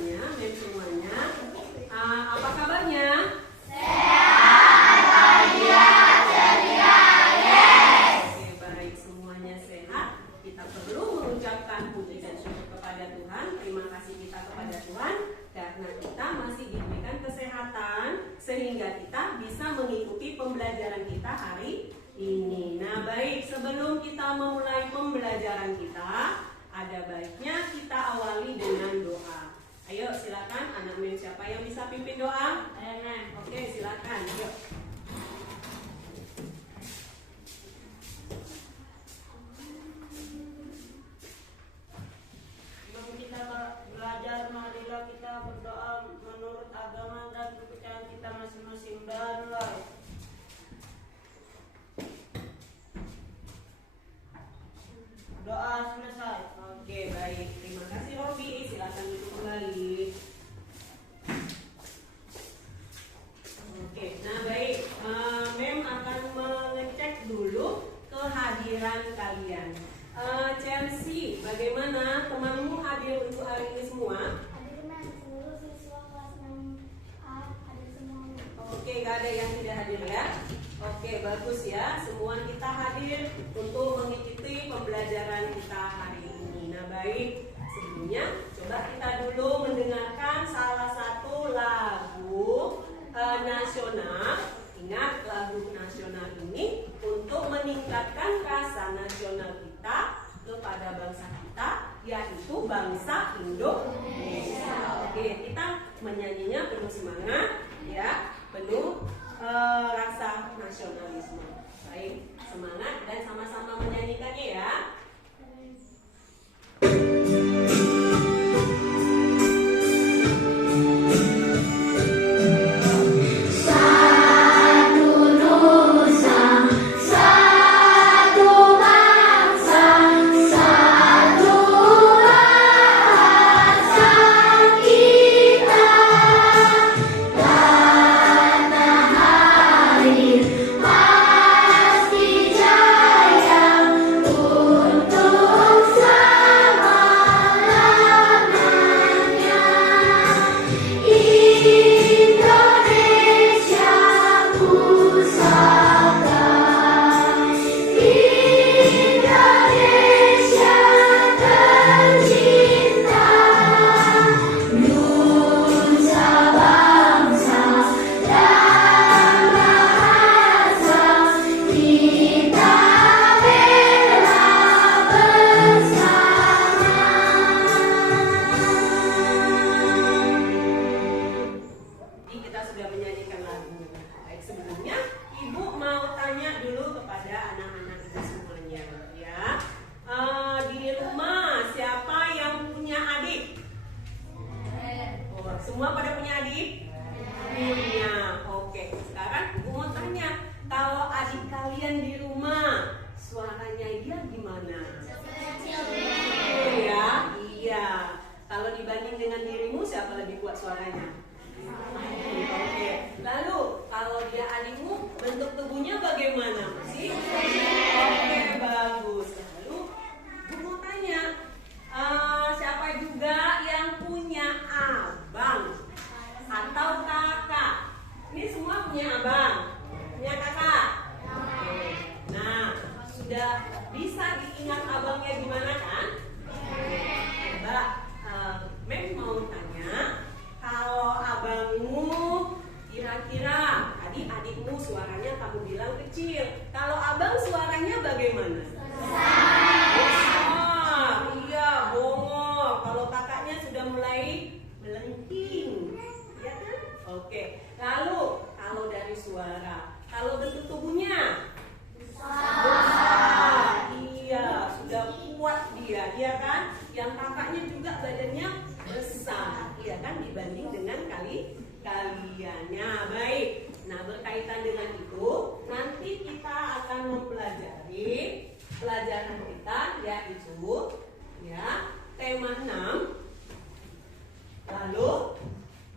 semuanya, semuanya. Apa kabarnya? Sehat, bahagia, ceria, yes. Oke, baik, semuanya sehat. Kita perlu mengucapkan puji dan syukur kepada Tuhan. Terima kasih kita kepada Tuhan karena kita masih diberikan kesehatan sehingga kita bisa mengikuti pembelajaran kita hari ini. Nah, baik, sebelum kita memulai pembelajaran kita, ada baiknya kita awali dengan doa. Ayo silakan anak men, siapa yang bisa pimpin doa? Oke, silakan. Yuk. Sebelum kita belajar, marilah kita berdoa menurut agama dan kepercayaan kita masing-masing dan mulai. Doa selesai. Oke, baik. Terima kasih Robi. Silakan duduk kembali. Oke, nah baik. Mem akan mengecek dulu kehadiran kalian. Chelsea, bagaimana temanmu hadir untuk hari ini semua? Seluruh siswa kelas 6A hadir semua. Oke, gak ada yang tidak hadir ya? Oke, bagus ya. Semua kita hadir untuk mengikuti pembelajaran kita hari ini. Nah baik, sebelumnya coba kita dulu mendengarkan salah satu lagu nasional. Ingat, lagu nasional ini untuk meningkatkan rasa nasional kita kepada bangsa kita, yaitu bangsa Indonesia. Oke, kita menyanyinya penuh semangat ya, penuh rasa nasionalisme. Baik, semangat dan sama-sama menyanyikannya ya. Semua pada punya adik? Punya. Oke, sekarang Ibu mau tanya, kalau adik kalian di rumah, suaranya dia gimana? Ya, iya. Kalau dibanding dengan dirimu, siapa lebih kuat suaranya? Oke. Lalu, kalau dia adikmu, bentuk tubuhnya bagaimana? Masih? Oke, bagus. Lalu, Ibu mau tanya, siapa juga yang punya abang atau kakak? Ini semua punya abang, punya kakak. Nah, sudah bisa diingat abangnya gimana kan? Coba, Mem mau tanya, kalau abangmu kira-kira adik-adikmu suaranya kamu bilang kecil, kalau abang suaranya bagaimana? Besar. Iya, bongok. Kalau kakaknya sudah mulai melengking, ya kan? Oke. Lalu kalau dari suara, kalau bentuk tubuhnya besar. Iya, sudah kuat dia, iya kan? Yang kakaknya juga badannya besar, iya kan? Dibanding dengan kaliannya. Baik. Nah, berkaitan dengan itu, nanti kita akan mempelajari pelajaran kita, yaitu ya tema 6. Lalu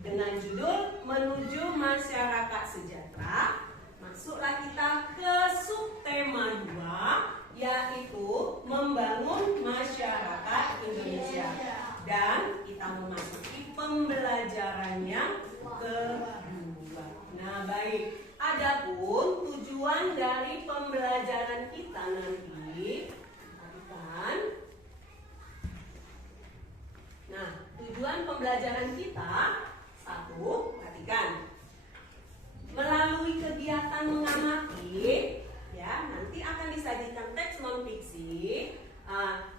dengan judul menuju masyarakat sejahtera, masuklah kita ke subtema 2, yaitu membangun masyarakat Indonesia. Dan kita memasuki pembahasan pembelajaran yang kedua. Nah, baik. Adapun tujuan dari pembelajaran kita nanti, perhatikan. Nah, tujuan pembelajaran kita, satu, perhatikan. Melalui kegiatan mengamati, ya, nanti akan disajikan teks non fiksi.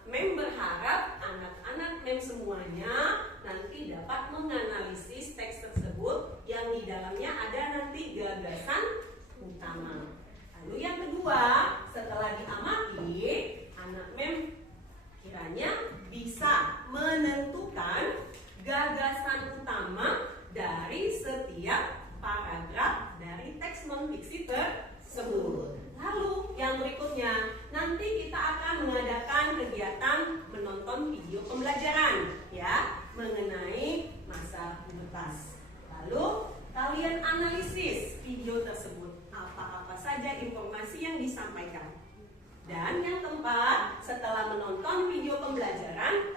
Mem berharap anak-anak Mem semuanya nanti dapat menganalisis teks tersebut yang di dalamnya ada nanti gagasan utama. Lalu yang kedua, setelah diamati, anak Mem kiranya bisa menentukan gagasan utama dari setiap paragraf dari teks non fiksi tersebut. Lalu yang berikutnya, nanti kita akan mengadakan kegiatan menonton video pembelajaran, ya, mengenai masa pubertas. Lalu kalian analisis video tersebut, apa-apa saja informasi yang disampaikan. Dan yang keempat, setelah menonton video pembelajaran,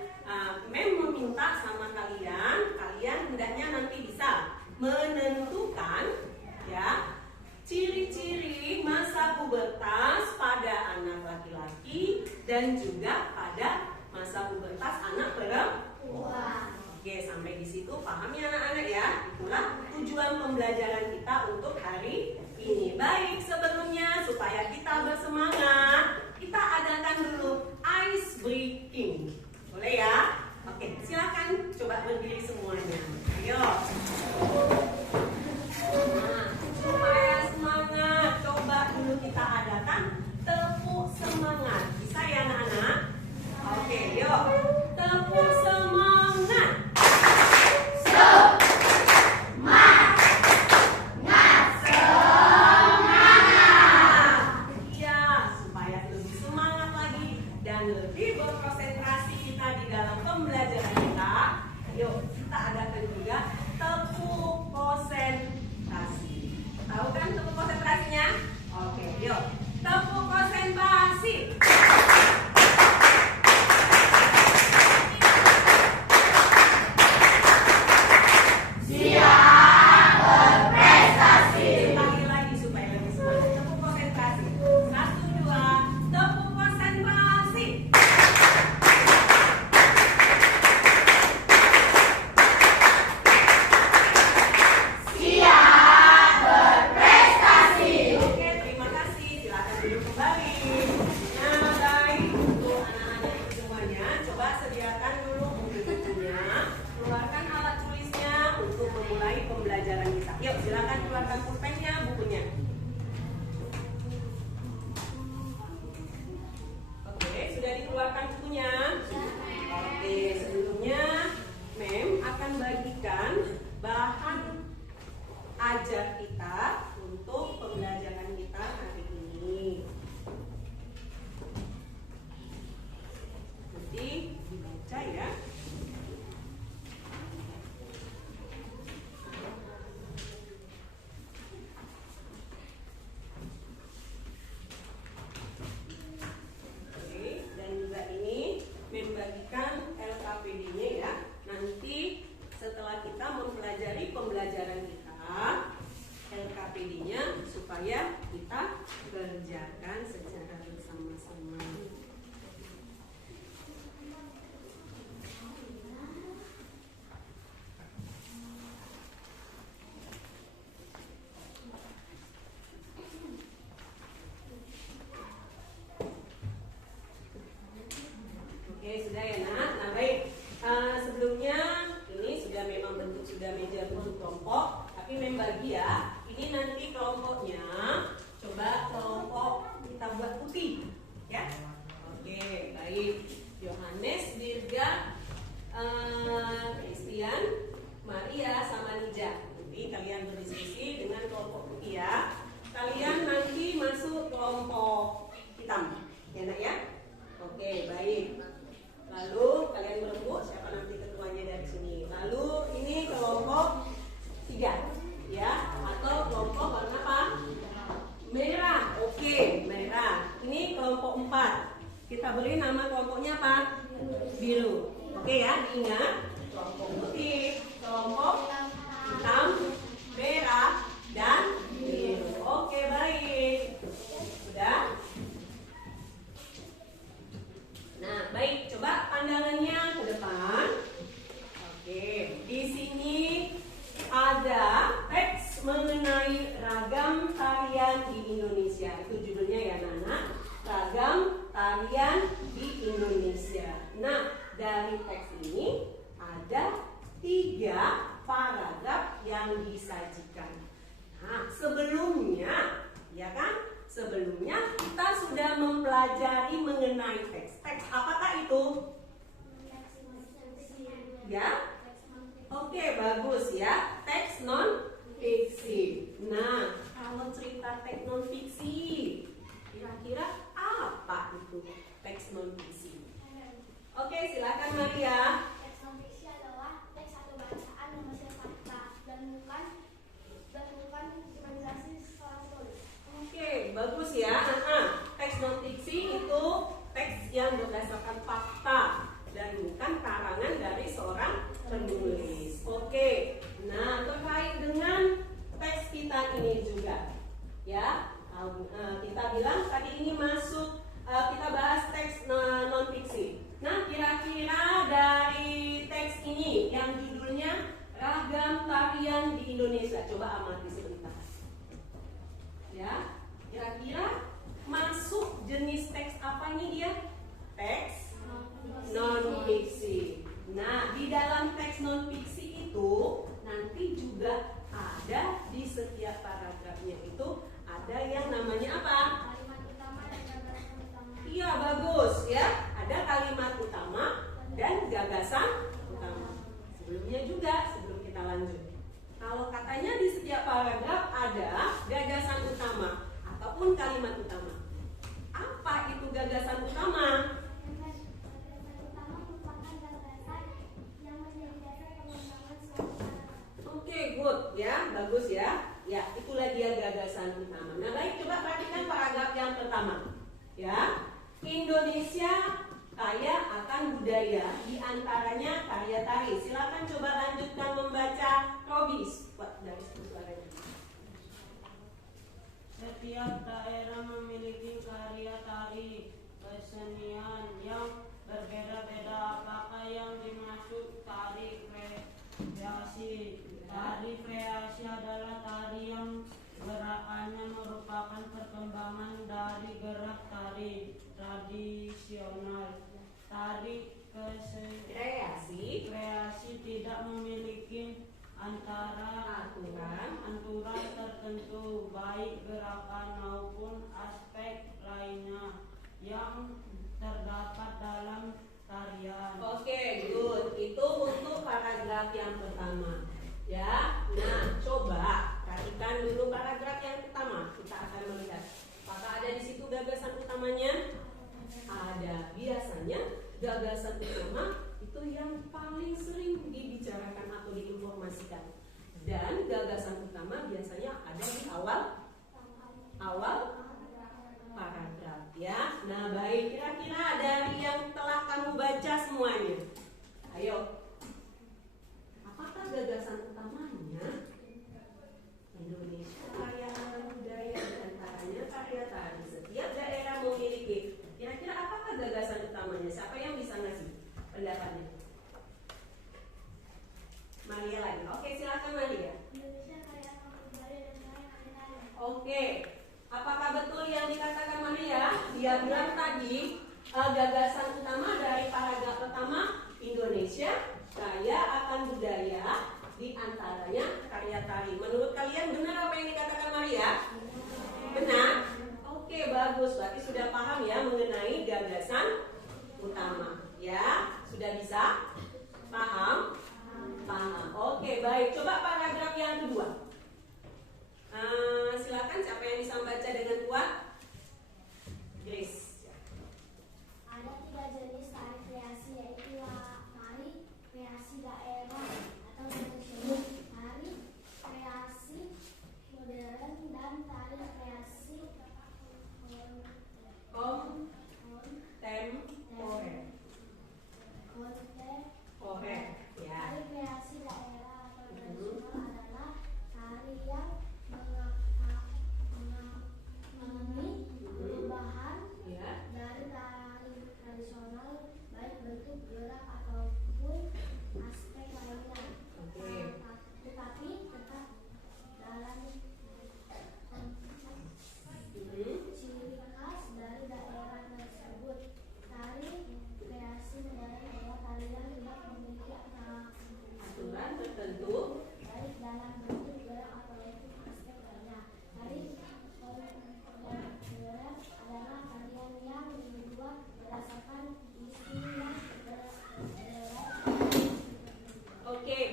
Mem meminta sama kalian hendaknya nanti bisa menentukan, ya, ciri-ciri masa pubertas pada anak laki-laki dan juga pada masa pubertas anak perempuan. Oke, sampai di situ paham ya anak-anak ya? Itulah tujuan pembelajaran kita untuk hari ini. Baik, sebelumnya supaya kita bersemangat, kita adakan dulu ice breaking. Boleh ya? Oke, silakan coba berdiri semuanya. Ayo. Nah, supaya semangat, coba dulu kita adakan tepuk semangat. Bisa ya anak-anak? Oke, yuk. Tepuk semangat. Iya, supaya lebih semangat lagi dan lebih berkonsentrasi kita di dalam pembelajaran kita. Yuk, kita adakan juga tepuk konsentrasi. Tahu kan tepuk konsentrasinya? Oke, yuk. Tepuk konsentrasi. Siap berprestasi. Ulangi lagi supaya lebih semangat. Tepuk konsentrasi. 1, 2, tepuk konsentrasi. Oke, terima kasih. Silakan duduk kembali. Nah, baik, untuk anak-anak semuanya, coba sediakan dulu buku-bukunya, keluarkan alat tulisnya untuk memulai pembelajaran kita. Yuk, silakan keluarkan pulpennya, bukunya. Oke, sudah dikeluarkan bukunya? Oke, sebelumnya Mem akan bagikan bahan ajar kita untuk pembelajaran kita hari ini. Nanti dibaca ya. Oke, dan juga ini membagikan LKPD-nya ya. Nanti setelah kita mempelajari pembelajaran kita, LKPD-nya supaya kita kerjakan secara bersama-sama. Oke, sudah ya nak. Nah baik, sebelumnya ini sudah memang sudah meja bentuk kelompok, tapi membagi ya. Ini nanti kelompoknya coba kelompok kita buat putih, ya. Oke, baik. Yohanes, Dirga, Christian, Maria, sama Nija. Nanti kalian berdiskusi dengan kelompok putih ya. Kalian nanti masuk kelompok hitam, ya nak ya. Oke, baik. Lalu kalian berembuk siapa nanti ketuanya dari sini. Lalu ini kelompok 3 ya, atau kelompok warna apa? Merah. Oke, merah. Ini kelompok 4. Kita beri nama kelompoknya apa? Biru. Oke ya, diingat. Kelompok putih, kelompok hitam, merah, dan biru. Oke, baik. Sudah? Nah, baik. Coba pandangannya ke depan. Oke, di sini ada teks mengenai ragam tarian di Indonesia. Itu judulnya ya, Nana. Ragam tarian di Indonesia. Nah, dari teks ini ada 3 paragraf yang disajikan. Nah, sebelumnya, ya kan? Sebelumnya kita sudah mempelajari mengenai teks. Teks apakah itu? Ya? Oke, bagus ya. Teks non fiksi. Nah, kalau cerita teks non fiksi, kira-kira apa itu teks non fiksi? Oke, silakan Maria. Teks non-fiksi adalah teks atau bacaan yang masih fakta dan bukan imajinasi seorang penulis. Oke, bagus ya. Teks non fiksi itu teks yang berdasarkan fakta dan bukan karangan dari seorang penulis. Oke. Nah, terkait dengan teks kita ini juga, ya. Kita bilang tadi ini masuk, kita bahas teks non fiksi. Nah, kira-kira dari teks ini yang judulnya Ragam Tarian di Indonesia, coba amati sebentar. Ya, kira-kira masuk jenis teks apa ini dia? Teks non fiksi. Nah, di dalam teks non fiksi itu nanti juga ada di setiap paragrafnya itu ada yang namanya apa? Kalimat utama dan gagasan utama. Iya, bagus ya. Ada kalimat utama dan gagasan utama. Sebelumnya juga, sebelum kita lanjut. Kalau katanya di setiap paragraf ada gagasan utama ataupun kalimat utama. Apa itu gagasan utama? Gagasan utama merupakan gagasan yang menjadi dasar pengembangan suatu paragraf. Oke, good ya, bagus ya. Ya, itulah dia gagasan utama. Nah, baik, coba perhatikan paragraf yang pertama. Ya, Indonesia kaya akan budaya, diantaranya karya tari. Silakan coba lanjutkan membaca, Robis. Buat dari suaranya. Setiap daerah memiliki karya tari kesenian yang berbeda-beda. Apakah yang dimaksud tari kreasi? Tari kreasi adalah tari yang gerakannya merupakan perkembangan dari gerak tari tradisional. Tari kreasi tidak memiliki aturan tertentu, baik gerakan maupun aspek lainnya yang terdapat dalam tarian. Oke, good. Itu untuk paragraf yang pertama. Ya, nah coba perhatikan dulu paragraf yang pertama. Kita akan melihat apakah ada di situ gagasan utamanya. Ada. Biasanya gagasan utama itu yang paling sering dibicarakan atau diinformasikan. Dan gagasan utama biasanya ada di awal paragraf ya. Nah, baik, kira-kira dari yang telah kamu baca semuanya. Ayo. Apakah gagasan utamanya? Indonesia kaya akan budaya, diantaranya karya tari. Setiap daerah memiliki. Kira-kira apakah gagasan utamanya? Siapa yang bisa ngasih pendapatnya? Maria lagi. Oke, silakan Maria. Indonesia kaya akan budaya dan karya tari. Oke, apakah betul yang dikatakan Maria? Dia bilang tadi gagasan utama dari paragraf pertama, Indonesia kaya akan budaya, diantaranya karya tari. Menurut kalian benar apa yang dikatakan Maria? Benar? Oke, bagus. Berarti sudah paham ya mengenai gagasan utama. Ya, sudah bisa paham? Paham. Oke, baik. Coba paragraf yang kedua. Silakan siapa yang bisa membaca dengan kuat? Grace. Ada 3 jenis tari kreasi, yaitu tari kreasi daerah atau tradisional, tari kreasi modern, dan tari kreasi Kontemporer. Ya. tari kreasi daerah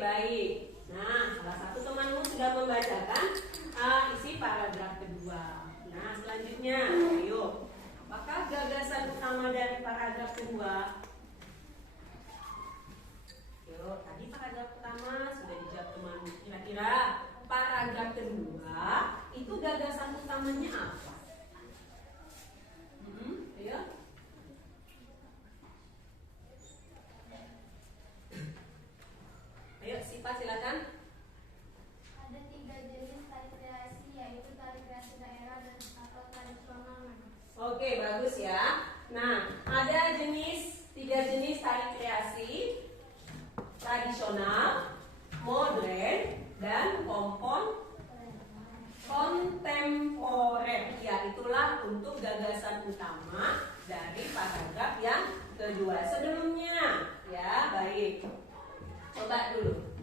baik. Nah, salah satu temanmu sudah membacakan isi paragraf kedua. Nah, selanjutnya, ayo. Apakah gagasan utama dari paragraf kedua? Yuk, tadi paragraf pertama sudah dijawab temanmu. Kira-kira paragraf kedua itu gagasan utamanya apa? Ayo. Ayo, Sipa silakan. Ada 3 jenis tari kreasi, yaitu tari kreasi daerah dan atau tradisional. Oke, bagus ya. Nah, ada 3 jenis tari kreasi: tradisional, modern, dan kontemporer. Ya, itulah untuk gagasan utama dari paragraf yang kedua. Sebelumnya, ya, baik. Coba dulu.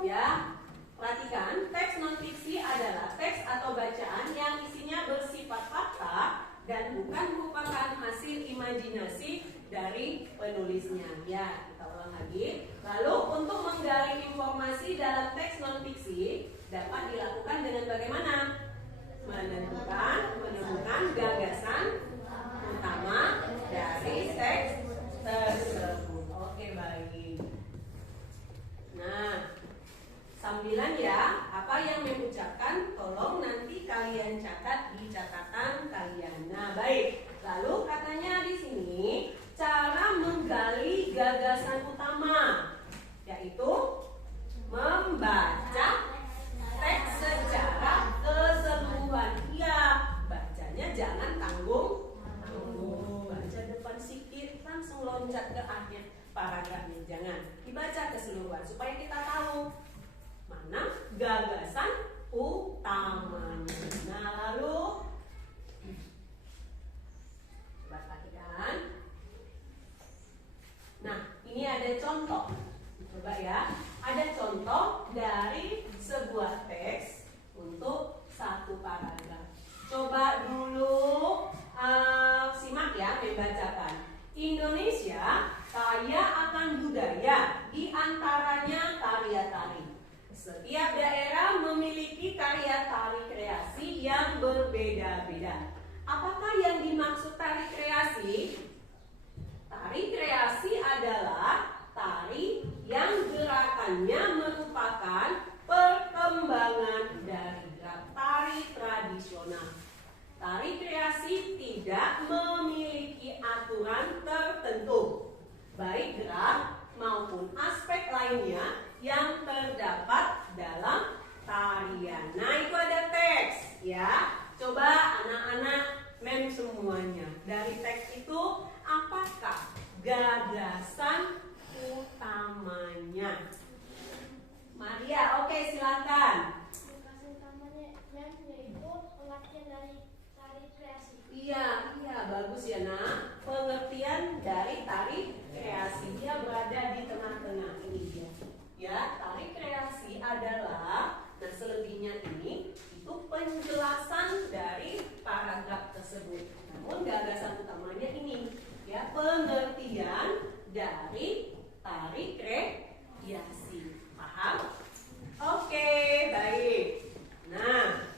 Ya, perhatikan, teks non-fiksi adalah teks atau bacaan yang isinya bersifat fakta dan bukan merupakan hasil imajinasi dari penulisnya. Ya, kita ulang lagi. Lalu untuk menggali informasi dalam teks non-fiksi dapat dilakukan dengan bagaimana? Menemukan gagasan utama dari teks tersebut. Oke, baik. Nah, sambilan ya, apa yang mengucapkan tolong nanti kalian catat di catatan kalian. Nah, baik. Lalu katanya di sini cara menggali gagasan utama, yaitu membaca teks secara keseluruhan. Iya, bacanya jangan tanggung. Baca depan sedikit langsung loncat ke akhir paragrafnya. Jangan, dibaca keseluruhan supaya kita tahu mana gagasan utamanya. Nah, lalu coba perhatikan. Nah, ini ada contoh. Coba ya, ada contoh dari sebuah teks untuk satu paragraf. Coba dulu simak ya, membacakan. Indonesia kaya akan budaya, di antaranya karya tari. Setiap daerah memiliki karya tari kreasi yang berbeda-beda. Apakah yang dimaksud tari kreasi? Tari kreasi adalah tari yang gerakannya merupakan perkembangan dari gerak tari tradisional. Tari kreasi tidak memiliki aturan tertentu, baik gerak maupun aspek lainnya yang terdapat dalam tarian. Nah, itu ada teks ya. Coba anak-anak mem semuanya. Dari teks itu apakah gagasan utamanya? Maria, oke, silakan. Gagasan utamanya yaitu pengertian dari tari kreasi. Iya, bagus ya nak. Pengertian dari tari kreasi, dia berada di tengah-tengah ini dia. Ya, tari kreasi adalah, nah selebihnya ini itu penjelasan dari paragraf tersebut. Namun gagasan utamanya ini, ya, pengertian dari tari kreasi. Paham? Oke, baik. Nah,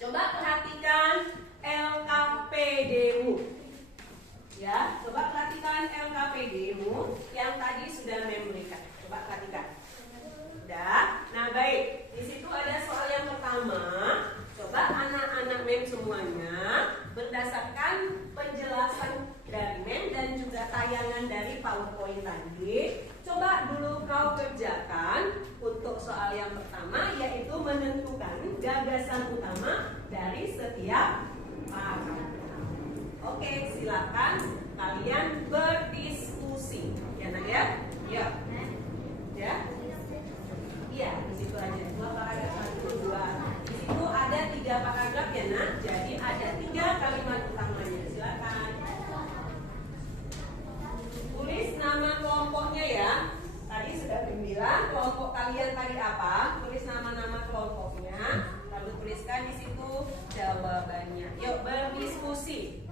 coba perhatikan LKPD-mu. Ya, coba perhatikan LKPD-mu yang tadi sudah memberikan. Coba perhatikan. Udah? Nah, baik. Di situ ada soal yang pertama. Coba anak-anak mem semuanya berdasarkan penjelasan dari mem dan juga tayangan dari PowerPoint tadi. Coba dulu kau kerjakan untuk soal yang pertama, yaitu menentukan gagasan utama dari setiap paragraf. Oke, silakan kalian berdiskusi. Ya, nak ya? Ya. Ya. Iya, di situ aja 2 paragraf 1, 2. Di situ ada 3 paragraf ya, nak. Jadi ada 3 kalimat utamanya. Silakan. Tulis nama kelompoknya ya. Tadi sudah bilang kelompok kalian tadi apa? Tulis nama-nama kelompoknya. Lalu tuliskan di situ jawabannya. Yuk berdiskusi.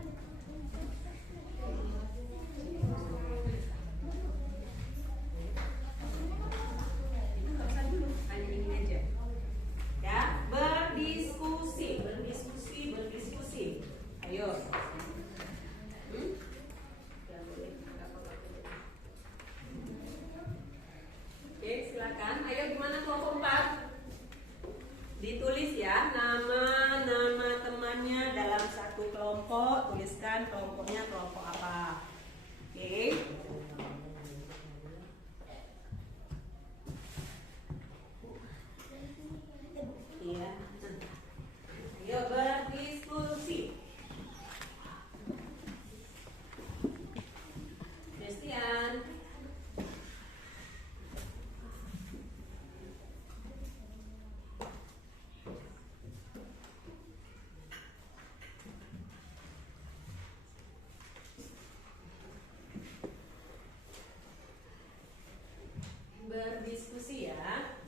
kelompok, tuliskan kelompoknya kelompok apa. Oke. Iya. Ayo berdiskusi. Christian. Berdiskusi ya.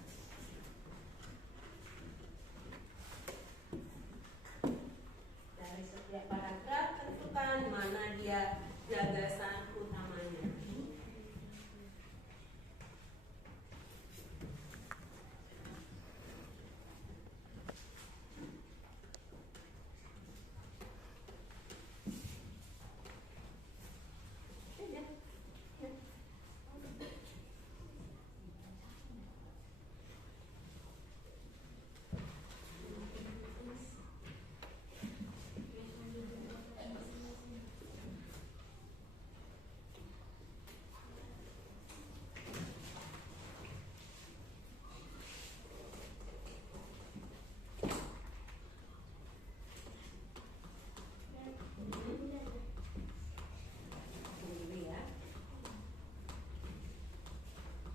Dari setiap paragraf tentukan mana dia gagasan utamanya.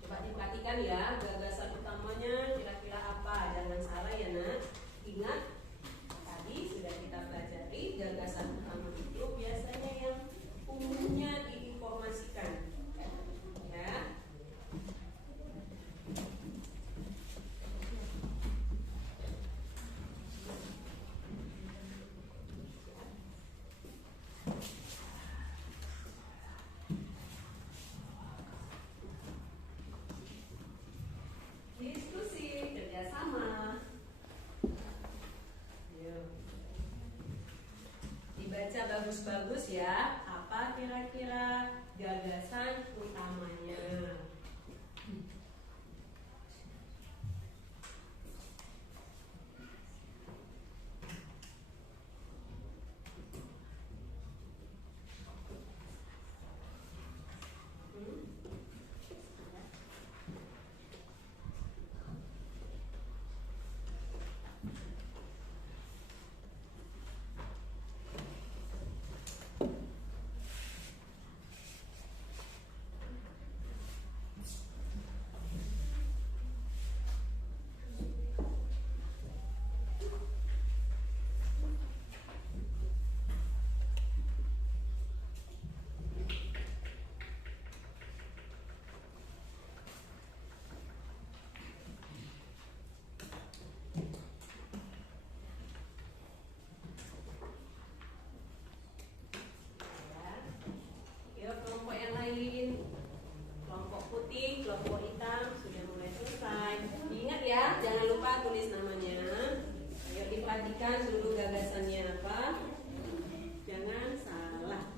Coba diperhatikan ya, gagasan utamanya kira-kira apa. Jangan salah ya nak. Ingat, tadi sudah kita pelajari gagasan utama itu biasanya yang umumnya diinformasikan. Ya. Diskusi, kerjasama. Yuk. Dibaca bagus-bagus ya. Apa kira-kira gagasan utamanya? Ya. Yuk kelompok yang lain. Kelompok putih, kelompok hitam sudah mulai selesai. Diingat ya, jangan lupa tulis namanya. Ayo diperhatikan dulu gagasannya apa. Jangan salah.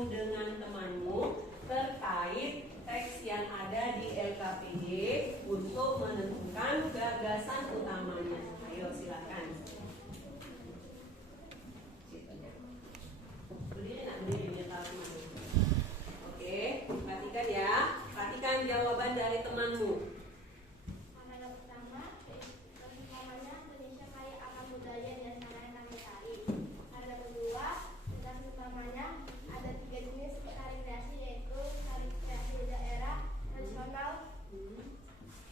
bertemu dengan temanmu terkait teks yang ada di LKPD untuk menentukan gagasan utamanya. Ayo silakan. Berdiri nak berdiri biar tahu. Oke, perhatikan ya. Perhatikan jawaban dari temanmu. Paragraf pertama, namanya Indonesia kaya akan budaya dan sarana kami tari. Paragraf kedua, tentang utamanya ada 3 jenis tari kreasi, yaitu tari kreasi daerah tradisional,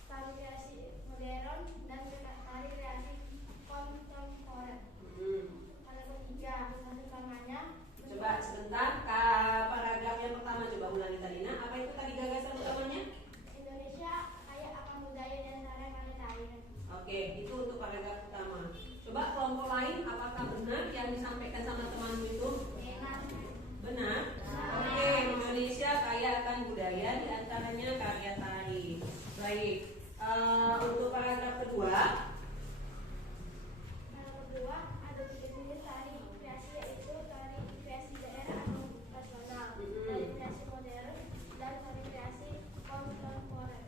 tari kreasi modern, dan tari kreasi kontemporer. Paragraf ketiga, tentang utamanya Coba sebentar, paragraf yang pertama coba ulangi tadi. Nah, apa itu tadi gagasan utamanya? Indonesia kaya akan budaya dan sarana kami tari. Oke, itu untuk paragraf utama. Coba kelompok lain, apakah benar yang disampaikan sama temanmu itu? Benar? Oke, Indonesia kaya akan budaya, diantaranya karya tari. Baik, untuk paragraf kedua, Paragraf kedua, ada 3 jenis tari kreasi, yaitu tari kreasi daerah atau nasional, tari kreasi modern, dan tari kreasi kontemporer.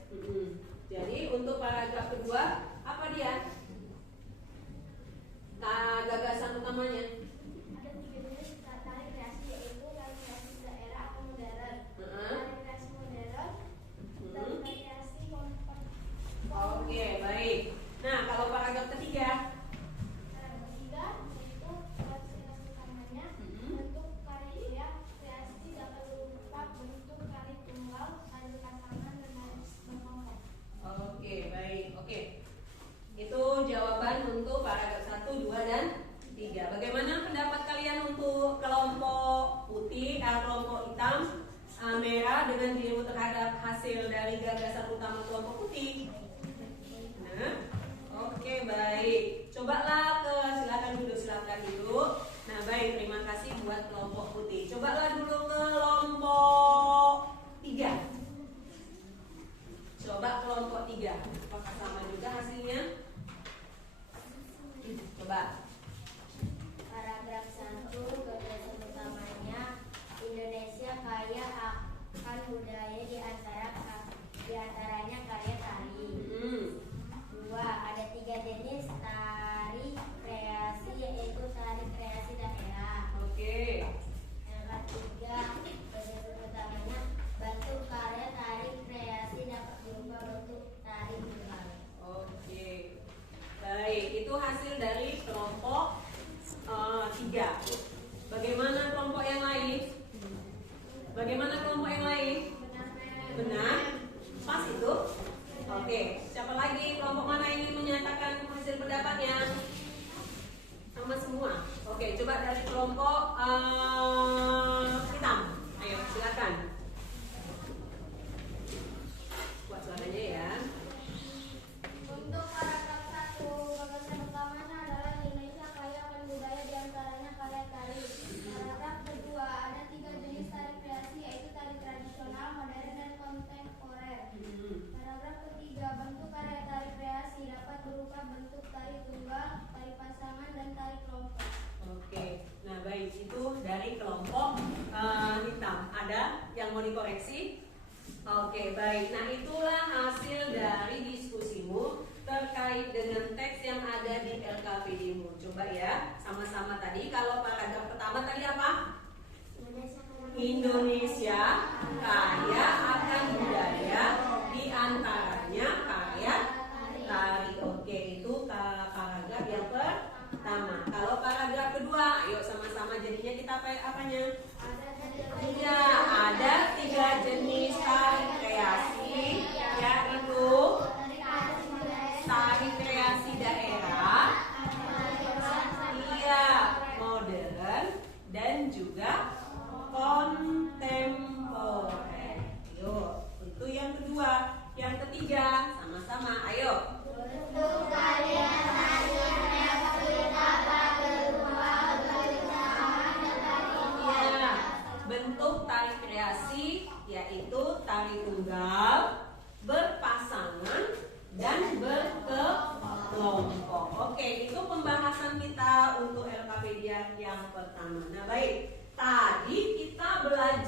jadi untuk paragraf kedua, apa dia? Nah, gagasan utamanya. Ada 3 jenis tari kreasi, yaitu tari kreasi daerah atau modern, tari kreasi modern, dan tari kreasi kontemporer. Oke, baik. Nah, kalau paragraf ketiga, Paragraf ketiga, yaitu tari kreasi utamanya, bentuk karya kreasi dapat berupa bentuk tari tunggal, tari pasangan, dan tari berkelompok. oke, baik. Oke. Itu jawaban untuk paragraf 1, 2, dan 3. Bagaimana pendapat kalian untuk kelompok putih, kelompok hitam, merah dengan biru terhadap hasil dari gagasan utama kelompok putih? Nah, oke, baik. Cobalah silakan duduk. Nah, baik, terima kasih buat kelompok putih. Cobalah dulu kelompok 3. Coba kelompok 3. Apakah sama juga hasilnya? Coba. Paragraf 1, gagasan utamanya Indonesia kaya akan budaya diantaranya karya tari. 2, ada 3 jenis tari kreasi, yaitu tari kreasi daerah. Oke. Yang ketiga, gagasan utamanya bentuk karya tari kreasi dapat berupa bentuk tari tunggal. Oke. Baik, itu hasil dari kelompok 3. Bagaimana kelompok yang lain? Benar? Pas itu? Oke. Siapa lagi? Kelompok mana ini menyatakan hasil pendapatnya? Sama semua. Oke, coba dari kelompok hitam. Ayo, silakan. Buat suaranya ya. Untuk paragraf 1, gagasan utamanya adalah Indonesia kaya akan budaya, diantaranya karya tari. Paragraf kedua, ada 3 jenis tari kreasi, yaitu tari tradisional, modern, dan kontemporer. Paragraf ketiga, bentuk karya tari kreasi dapat berupa bentuk tari tunggal, tari pasangan, dan tari kelompok. Oke, nah baik, itu dari kelompok hitam. Ada yang mau dikoreksi? Oke, baik. Nah, itulah hasil dari diskusimu terkait dengan teks yang ada di LKPD-mu. Coba ya, sama-sama tadi. Kalau paragraf pertama tadi apa? Indonesia kaya akan budaya, diantaranya karya tari. Oke, itu paragraf yang pertama. Kalau paragraf kedua, ayo sama-sama jadinya kita apanya? Iya, ada 3 jenis tari kreasi, yaitu tari kreasi daerah, iya, modern, dan juga kontemporer. Ayo, itu yang kedua. Yang ketiga, sama-sama, ayo. Bentuk karya tari kreasi dapat berupa bentuk pasangan dan tari tunggal. Iya, bentuk tari kreasi yaitu tari tunggal, berpasangan, dan berkelompok. Oke, itu pembahasan kita untuk LKPD yang pertama. Nah, baik. Tadi kita belajar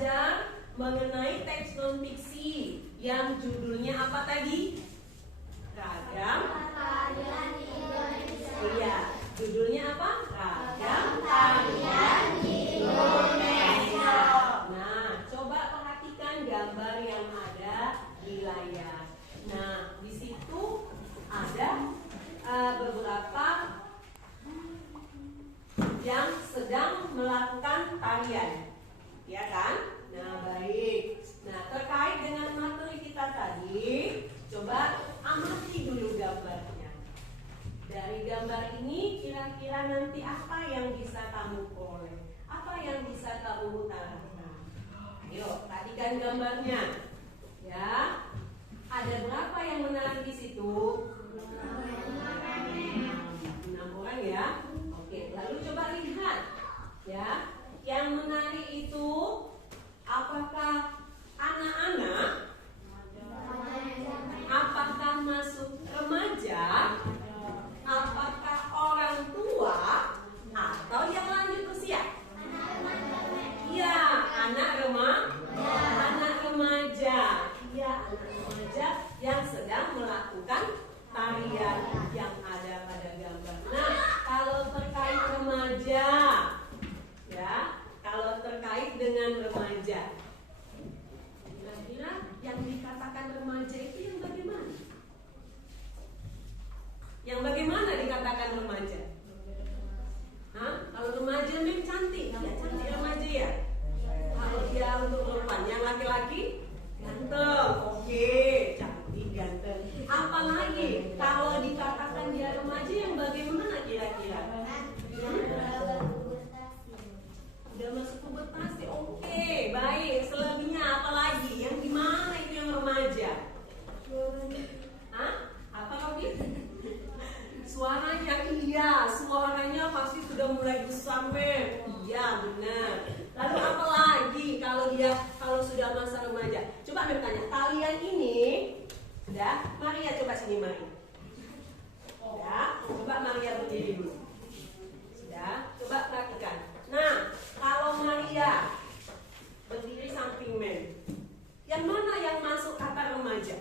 mengenai teks non fiksi yang judulnya apa tadi? Ragam Tarian Indonesia. Iya, judulnya apa? Ragam Tarian Indonesia. Nah, coba perhatikan gambar yang ada di layar. Nah, di situ ada beberapa yang sedang melakukan tarian, ya kan? Nah, baik. Nah, terkait dengan materi kita tadi, coba amati dulu gambarnya. Dari gambar ini kira-kira nanti apa yang bisa kamu peroleh? Apa yang bisa kamu utarakan? Ayo, perhatikan gambarnya. Ya. Ada berapa yang menarik di situ? 6 orang ya. Oke, lalu coba lihat. Ya, yang menarik itu apakah anak-anak? Apakah masuk remaja? Apakah orang tua? Atau yang lanjut usia? Iya, anak remaja. Iya, anak remaja yang sedang melakukan tarian yang ada pada gambar. Nah, kalau terkait remaja, ya, kalau terkait dengan remaja, kira-kira yang dikatakan remaja itu yang bagaimana? Yang bagaimana dikatakan remaja? Hah? Kalau remaja memang cantik, ya cantik remaja ya. Kalau dia untuk perempuan, yang laki-laki ganteng, oke, cantik ganteng. Apalagi kalau dikatakan dia remaja yang bagaimana kira-kira? Udah masuk pubertasi, oke, baik. Selebihnya apalagi? Yang gimana itu yang remaja? Hah? Apa Robi? Suaranya, iya, suaranya pasti sudah mulai besar, Mem. Iya, benar. Lalu apa lagi kalau sudah masa remaja? Coba Mem tanya, kalian ini sudah? Maria coba sini Maria. Ya, coba Maria berdiri dulu. Sudah? Coba perhatikan. Nah, kalau Maria berdiri samping Mem, yang mana yang masuk kata remaja?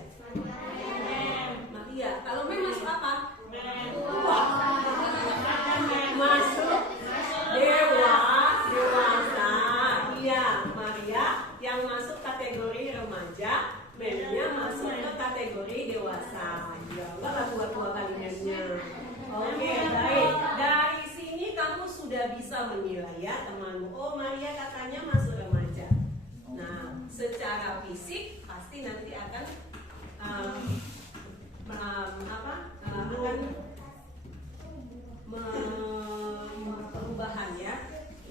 Maria. Kalau Mem masuk apa? Masuk dewasa. Iya, Maria yang masuk kategori remaja, Memnya masuk ke kategori dewasa. Ya, enggak tua-tua kalimatnya. Oke, baik. Dari sini kamu sudah bisa menilai ya, temanmu. Oh, Maria katanya masuk remaja. Nah, secara fisik pasti nanti akan perubahan ya,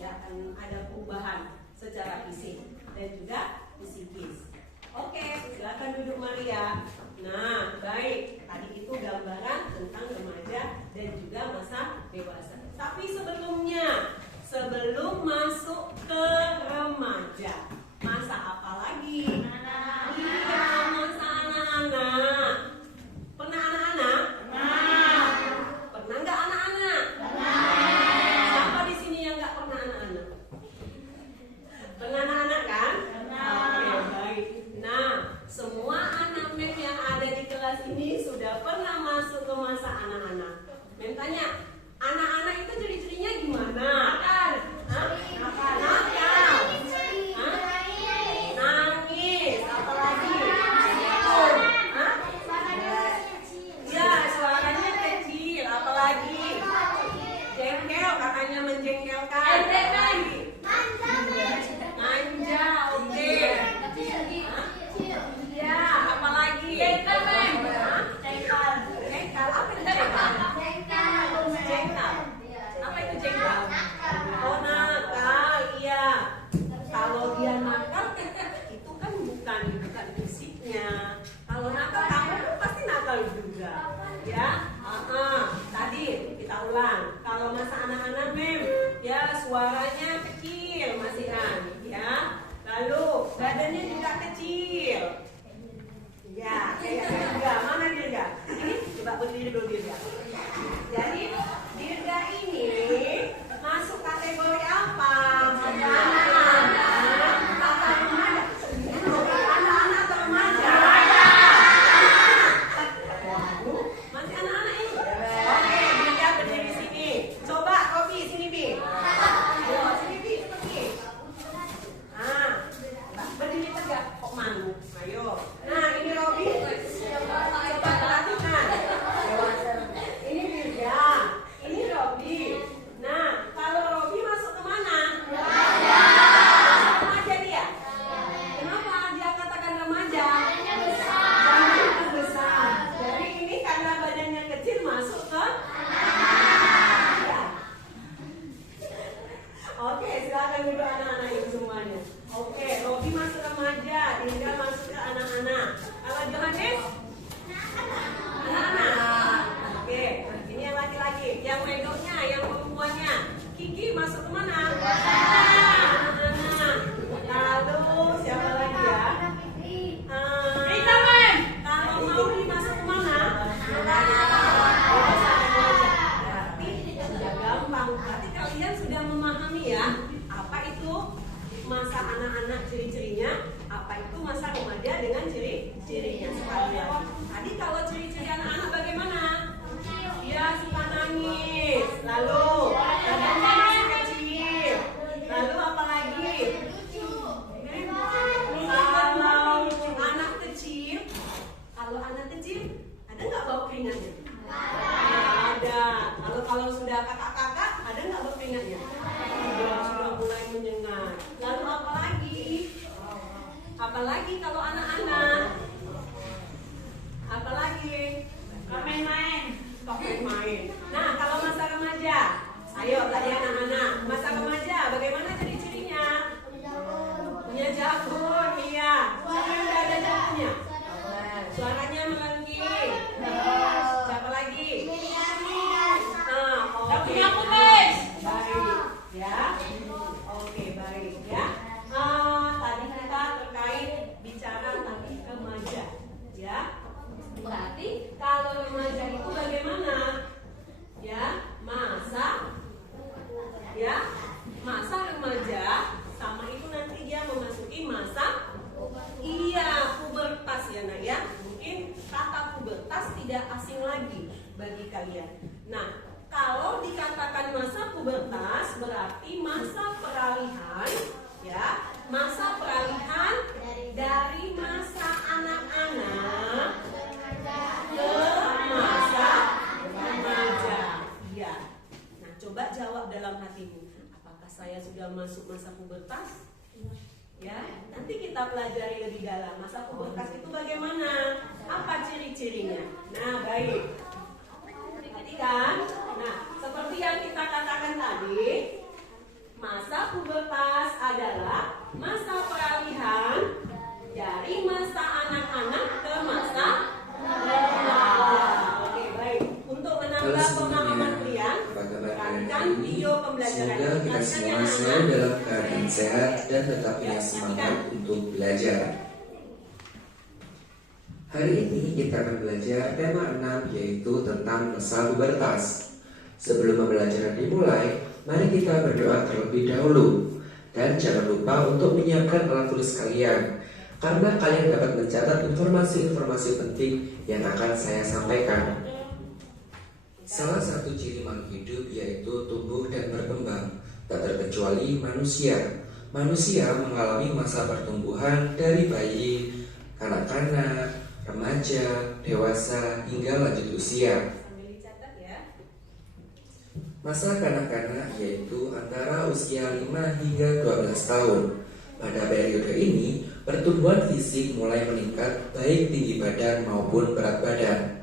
akan ada perubahan secara fisik dan juga psikis. Oke, silakan duduk Maria. Nah, baik. Tadi itu gambaran tentang remaja dan juga masa dewasa. Tapi sebelum anak-anak ciri-cirinya, apa itu masa remaja dengan ciri-cirinya sekalian. Tadi kalau ciri-ciri anak-anak bagaimana? Ya, suka nangis, lalu badannya masih kecil, lalu apa lagi? Kalau anak kecil ada nggak bau keringatnya? Ada. Kalau sudah kakak-kakak ada nggak bau keringatnya? Sudah mulai menyengat. Lalu apa lagi? Apalagi kalau anak-anak? Apalagi? Main-main. Main. Nah, kalau masa remaja, ayo tadi anak-anak, masa remaja bagaimana ciri-cirinya? Punya jagung, iya. Siapa yang udah ada jagungnya? Suaranya melengking. Siapa lagi? Oke. Baik, ya. Oke, baik, ya. Tadi kita terkait bicara tentang remaja, ya. Berarti kalau remaja itu bagaimana? Ya, masa remaja sama itu nanti dia memasuki masa pubertas ya nak ya. Mungkin kata pubertas tidak asing lagi bagi kalian. Nah, kalau dikatakan masa pubertas berarti masa peralihan ya, masa peralihan dari masa anak-anak ke masa remaja. Iya. Nah, coba jawab dalam hatimu. Apakah saya sudah masuk masa pubertas? Ya, nanti kita pelajari lebih dalam. Masa pubertas itu bagaimana? Apa ciri-cirinya? Nah, baik. Perhatikan. Nah, seperti yang kita katakan tadi, masa pubertas adalah masa peralihan dari masa anak-anak ke masa remaja. Oke, baik. Untuk menambah pemahaman kalian, perhatikan video pembelajaran. Semoga kita semua selalu dalam keadaan sehat dan tetap punya semangat untuk belajar. Hari ini kita akan belajar tema 6 yaitu tentang masa pubertas. Sebelum pembelajaran dimulai, mari kita berdoa terlebih dahulu. Dan jangan lupa untuk menyiapkan alat tulis kalian, karena kalian dapat mencatat informasi-informasi penting yang akan saya sampaikan. Salah satu ciri makhluk hidup yaitu tumbuh dan berkembang, tak terkecuali manusia. Manusia mengalami masa pertumbuhan dari bayi, kanak-kanak, remaja, dewasa, hingga lanjut usia. Sambil dicatat ya. Masa kanak-kanak yaitu antara usia 5 hingga 12 tahun. Pada periode ini, pertumbuhan fisik mulai meningkat baik tinggi badan maupun berat badan.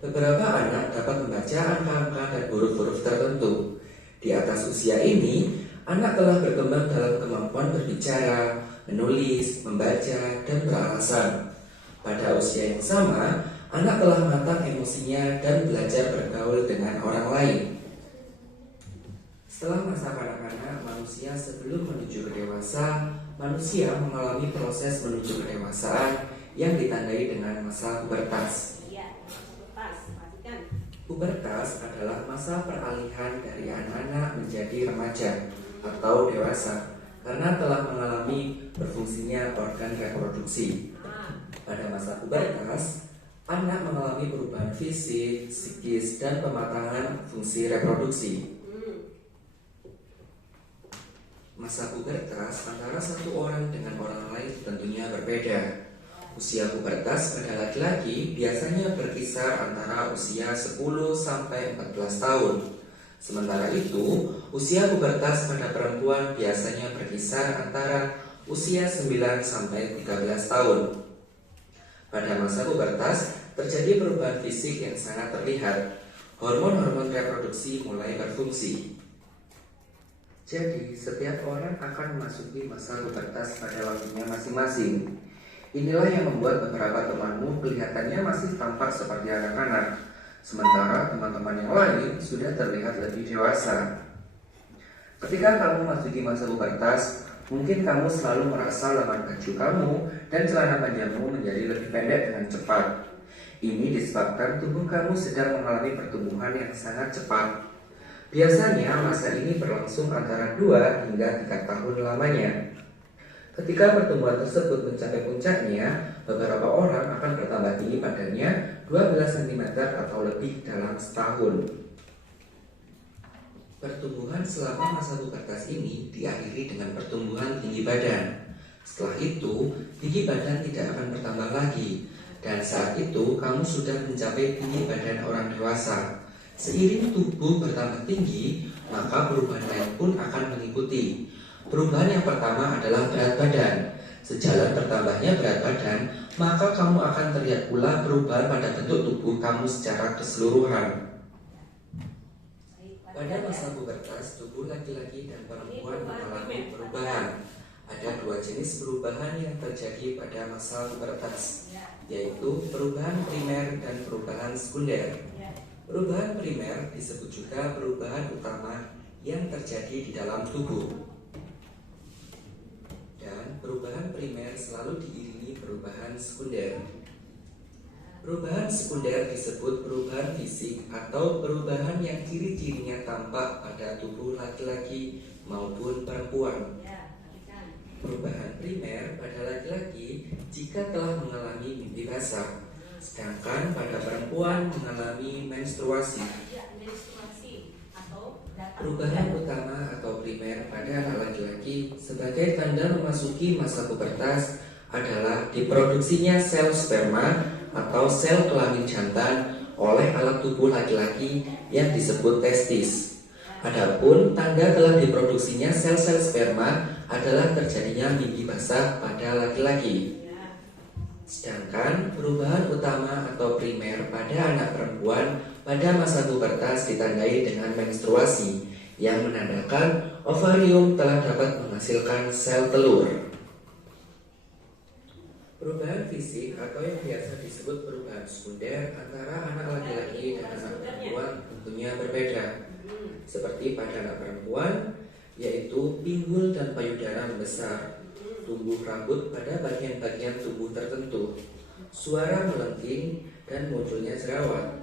Beberapa anak dapat membaca angka-angka dan huruf-huruf tertentu. Di atas usia ini, anak telah berkembang dalam kemampuan berbicara, menulis, membaca, dan beralasan. Pada usia yang sama, anak telah matang emosinya dan belajar bergaul dengan orang lain. Setelah masa kanak-kanak manusia sebelum menuju ke dewasa, manusia mengalami proses menuju kedewasaan yang ditandai dengan masa pubertas. Pubertas adalah masa peralihan dari anak-anak menjadi remaja atau dewasa karena telah mengalami berfungsinya organ reproduksi. Pada masa pubertas, anak mengalami perubahan fisik, psikis, dan pematangan fungsi reproduksi. Masa pubertas antara satu orang dengan orang lain tentunya berbeda. Usia pubertas pada laki-laki biasanya berkisar antara usia 10 sampai 14 tahun. Sementara itu, usia pubertas pada perempuan biasanya berkisar antara usia 9 sampai 13 tahun. Pada masa pubertas terjadi perubahan fisik yang sangat terlihat. Hormon-hormon reproduksi mulai berfungsi. Jadi, setiap orang akan memasuki masa pubertas pada waktunya masing-masing. Inilah yang membuat beberapa temanmu kelihatannya masih tampak seperti anak-anak, sementara teman-teman yang lain sudah terlihat lebih dewasa. Ketika kamu memasuki masa pubertas, mungkin kamu selalu merasa lengan baju kamu dan celana panjangmu menjadi lebih pendek dengan cepat. Ini disebabkan tubuh kamu sedang mengalami pertumbuhan yang sangat cepat. Biasanya masa ini berlangsung antara 2 hingga 3 tahun lamanya. Ketika pertumbuhan tersebut mencapai puncaknya, beberapa orang akan bertambah tinggi badannya 12 cm atau lebih dalam setahun. Pertumbuhan selama masa pubertas ini diakhiri dengan pertumbuhan tinggi badan. Setelah itu, tinggi badan tidak akan bertambah lagi, dan saat itu kamu sudah mencapai tinggi badan orang dewasa. Seiring tubuh bertambah tinggi, maka perubahan lain pun akan mengikuti. Perubahan yang pertama adalah berat badan. Sejalan bertambahnya berat badan, maka kamu akan terlihat pula perubahan pada bentuk tubuh kamu secara keseluruhan. Pada masa pubertas, tubuh laki-laki dan perempuan mengalami perubahan. Ada dua jenis perubahan yang terjadi pada masa pubertas, yaitu perubahan primer dan perubahan sekunder. Perubahan primer disebut juga perubahan utama yang terjadi di dalam tubuh. Dan perubahan primer selalu diiringi perubahan sekunder. Perubahan sekunder disebut perubahan fisik atau perubahan yang ciri-cirinya tampak pada tubuh laki-laki maupun perempuan. Perubahan primer pada laki-laki jika telah mengalami mimpi basah, sedangkan pada perempuan mengalami menstruasi. Perubahan utama atau primer pada anak laki-laki sebagai tanda memasuki masa pubertas adalah diproduksinya sel sperma atau sel kelamin jantan oleh alat tubuh laki-laki yang disebut testis. Adapun tanda telah diproduksinya sel-sel sperma adalah terjadinya mimpi basah pada laki-laki. Sedangkan perubahan utama atau primer pada anak perempuan pada masa pubertas ditandai dengan menstruasi yang menandakan ovarium telah dapat menghasilkan sel telur. Perubahan fisik atau yang biasa disebut perubahan sekunder antara anak laki-laki dan anak perempuan tentunya berbeda. Seperti pada anak perempuan, yaitu pinggul dan payudara membesar, tumbuh rambut pada bagian-bagian tubuh tertentu, suara melengking, dan munculnya jerawat.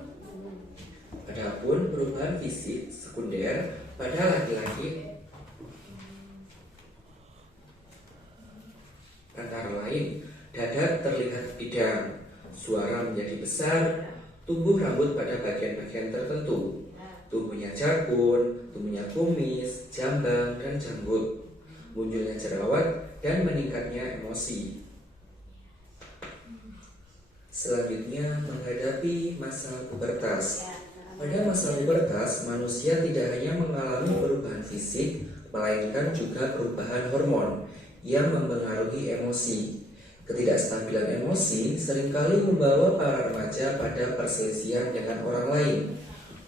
Adapun perubahan fisik sekunder pada laki-laki antara lain dada terlihat bidang, suara menjadi besar, tumbuh rambut pada bagian-bagian tertentu, tubuhnya jakun, tubuhnya kumis, jambang, dan janggut, munculnya jerawat, dan meningkatnya emosi. Selanjutnya, menghadapi masa pubertas. Pada masa pubertas, manusia tidak hanya mengalami perubahan fisik, melainkan juga perubahan hormon yang mempengaruhi emosi. Ketidakstabilan emosi seringkali membawa para remaja pada perselisihan dengan orang lain.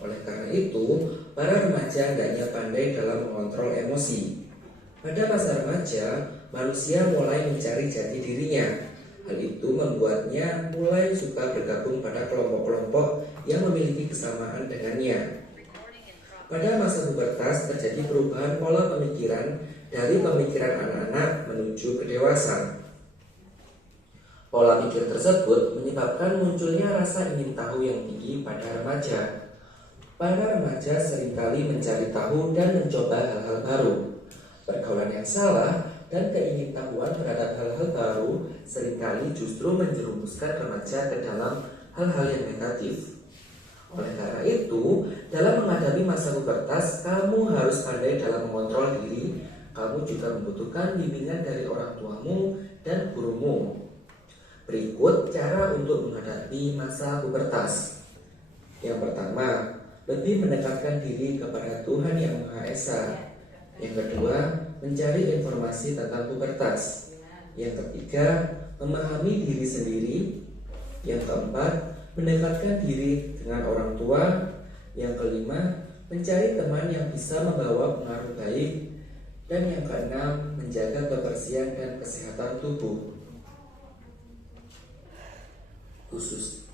Oleh karena itu, para remaja hendaknya pandai dalam mengontrol emosi. Pada masa remaja, manusia mulai mencari jati dirinya. Hal itu membuatnya mulai suka bergabung pada kelompok-kelompok yang memiliki kesamaan dengannya. Pada masa pubertas terjadi perubahan pola pemikiran dari pemikiran anak-anak menuju ke dewasa. Pola pikir tersebut menyebabkan munculnya rasa ingin tahu yang tinggi pada remaja. Para remaja seringkali mencari tahu dan mencoba hal-hal baru. Pergaulan yang salah dan keingintahuan terhadap hal-hal baru seringkali justru menjerumuskan remaja ke dalam hal-hal yang negatif. Oleh karena itu, dalam menghadapi masa pubertas, kamu harus pandai dalam mengontrol diri. Kamu juga membutuhkan bimbingan dari orang tuamu dan gurumu. Berikut cara untuk menghadapi masa pubertas. Yang pertama, lebih mendekatkan diri kepada Tuhan Yang Maha Esa. Yang kedua, mencari informasi tentang pubertas. Yang ketiga, memahami diri sendiri. Yang keempat, mendekatkan diri dengan orang tua. Yang kelima, mencari teman yang bisa membawa pengaruh baik. Dan yang keenam, menjaga kebersihan dan kesehatan tubuh. Khusus.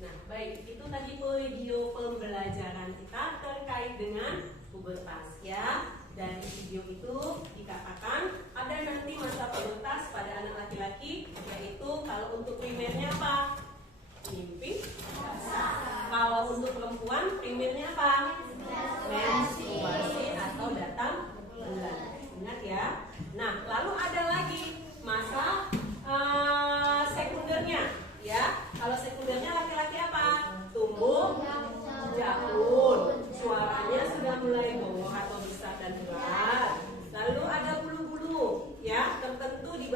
Nah, baik, itu tadi video pembelajaran kita terkait dengan pubertas ya. Dan di video itu dikatakan ada nanti masa pubertas pada anak laki-laki, yaitu kalau untuk primernya apa? Mimpi basah. Kalau untuk perempuan primernya apa? Menstruasi atau datang bulan. Ingat ya. Nah, lalu ada lagi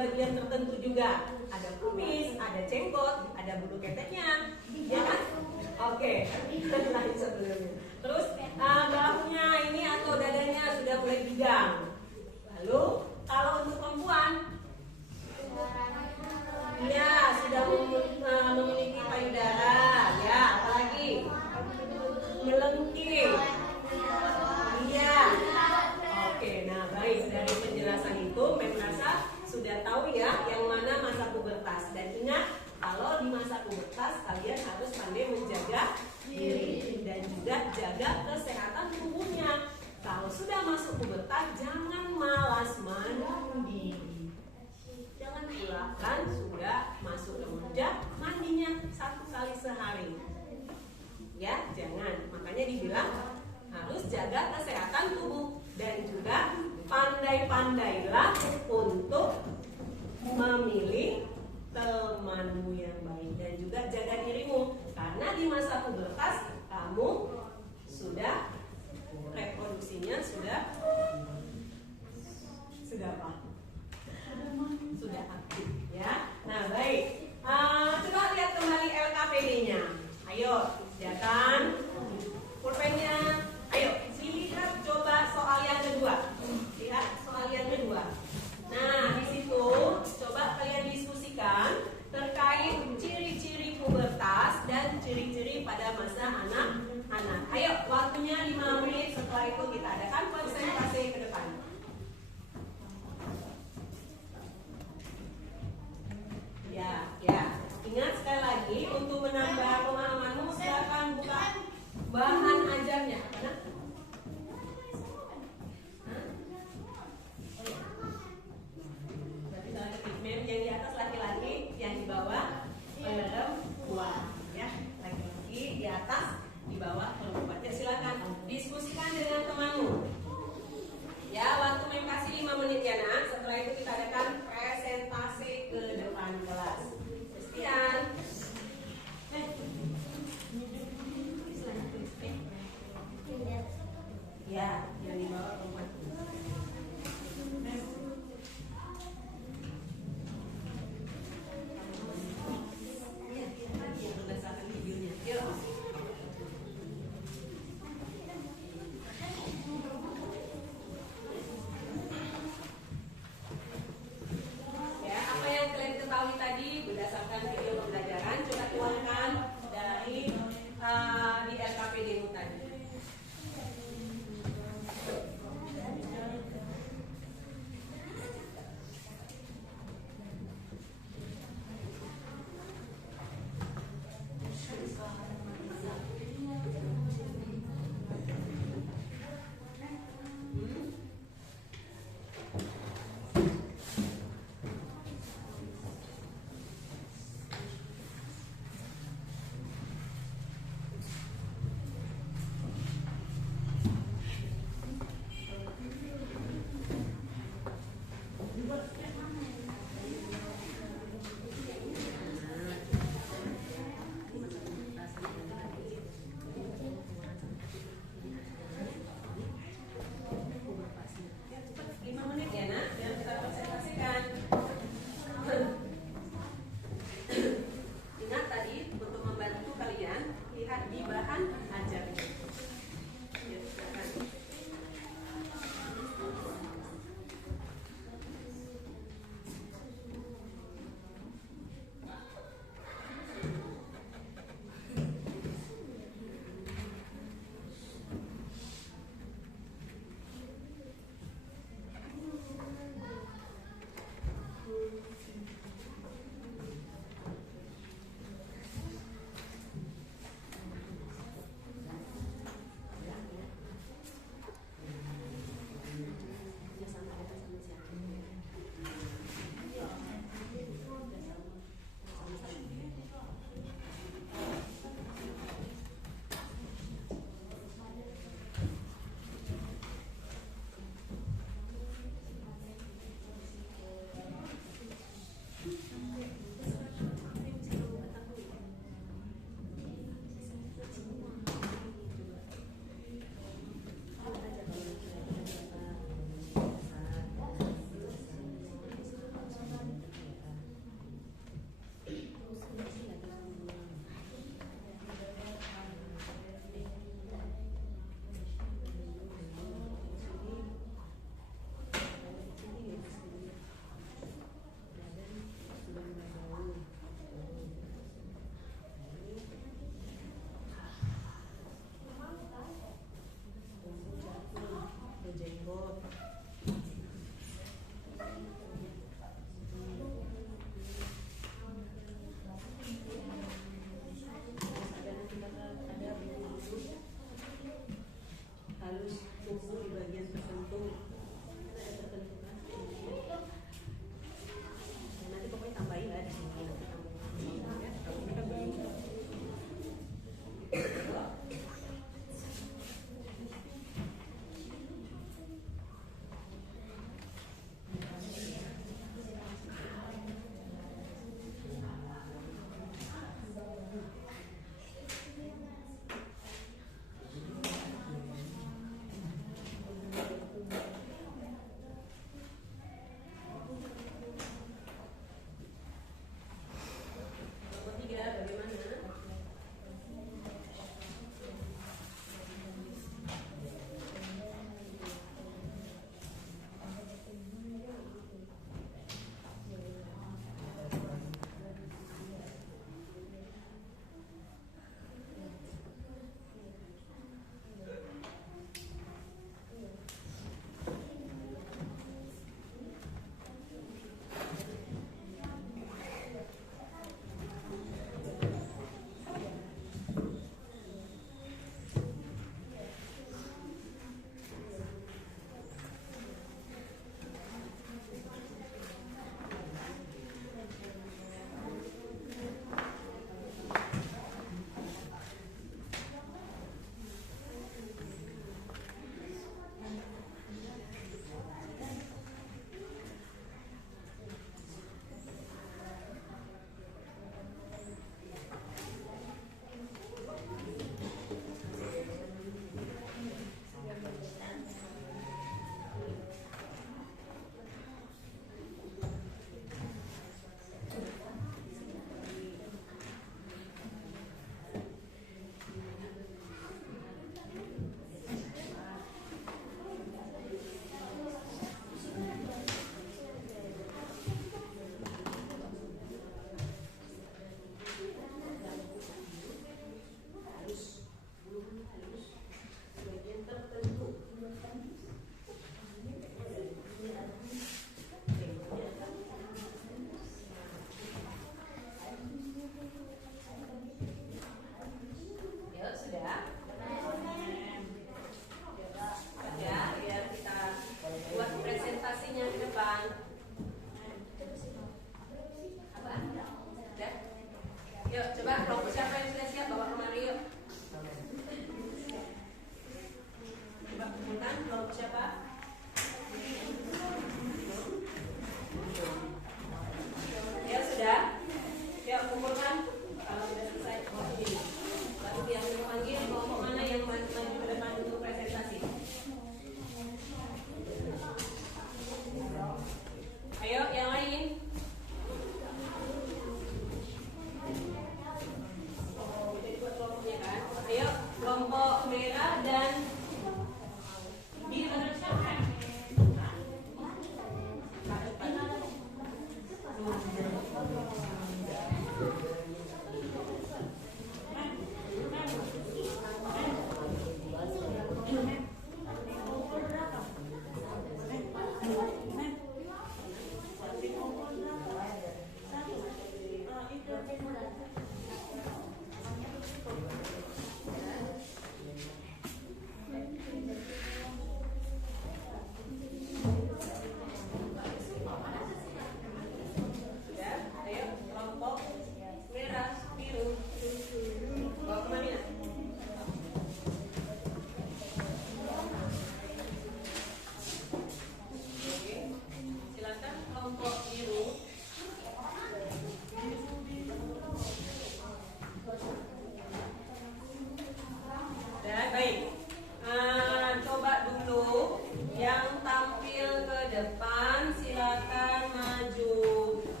bagian tertentu juga. Ada kumis, ada jenggot, ada bulu keteknya, ya kan? Oke, lain sebelumnya. Terus bahunya ini atau dadanya sudah mulai bidang. Lalu kalau untuk perempuan, ya sudah memiliki payudara, ya apalagi melengking. Iya. Oke, nah baik, dari penjelasan itu merasa sudah tahu ya yang mana masa pubertas. Dan ingat, kalau di masa pubertas kalian harus pandai menjaga diri dan juga jaga kesehatan tubuhnya. Kalau sudah masuk pubertas, jangan malas mandi. Jangan pula kan sudah masuk remaja, mandinya 1 kali sehari. Ya, jangan. Makanya dibilang harus jaga kesehatan tubuh dan juga pandai-pandailah untuk memilih temanmu yang baik dan juga jaga dirimu karena di masa pubertas kamu sudah reproduksinya sudah apa? Sudah aktif ya. Nah baik, coba lihat kembali LKPD-nya. Ayo, silakan pulpennya. Ayo, lihat coba soal yang kedua. Lihat soal yang kedua. Nah, di situ coba kalian diskusikan terkait ciri-ciri pubertas dan ciri-ciri pada masa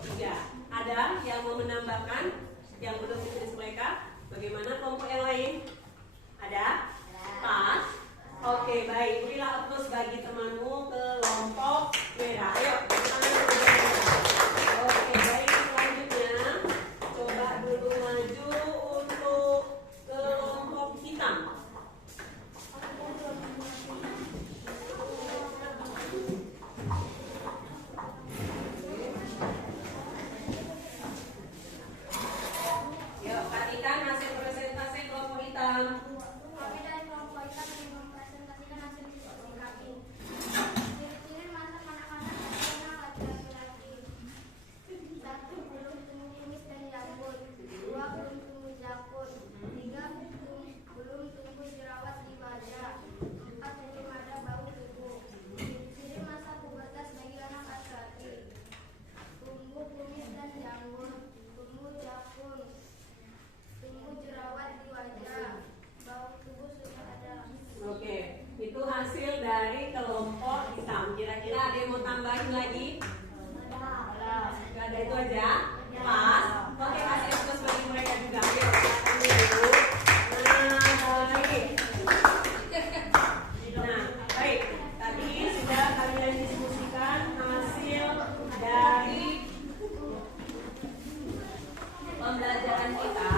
kelompok 3. Ada yang mau menambahkan yang belum ditulis mereka? Bagaimana kelompok yang lain? Ada? Pas? Oke, baik. Berilah applause bagi temanmu kelompok merah. Ayo, tangan bergerak. Oke, baik. Selanjutnya, coba dulu maju untuk kelompok hitam. Yuk, perhatikan hasil presentasi kelompok hitam. Kami dari kelompok kita ingin mempresentasikan hasil diskusi kami. Ciri-ciri mantap anak-anak nasional laki-laki. 1. Belum tumbuh kumis dan janggut. 2. Belum tumbuh jakun. 3. Belum tumbuh jerawat di wajah. 4. Belum ada bau tubuh. Ciri masa pubertas bagi anak laki-laki. Tumbuh kumis dan janggut. Tumbuh jakun. Tumbuh jerawat di wajah. Bau tubuh sudah ada. Oke, itu hasil dari kelompok hitam. Kira-kira ada yang mau tambahin lagi? Gak ada, itu aja? Pas? Oke, kasih applause bagi mereka juga. Ayo, silakan dulu. Nah, baik. Nah, baik. Tadi sudah kalian diskusikan hasil dari pembelajaran kita.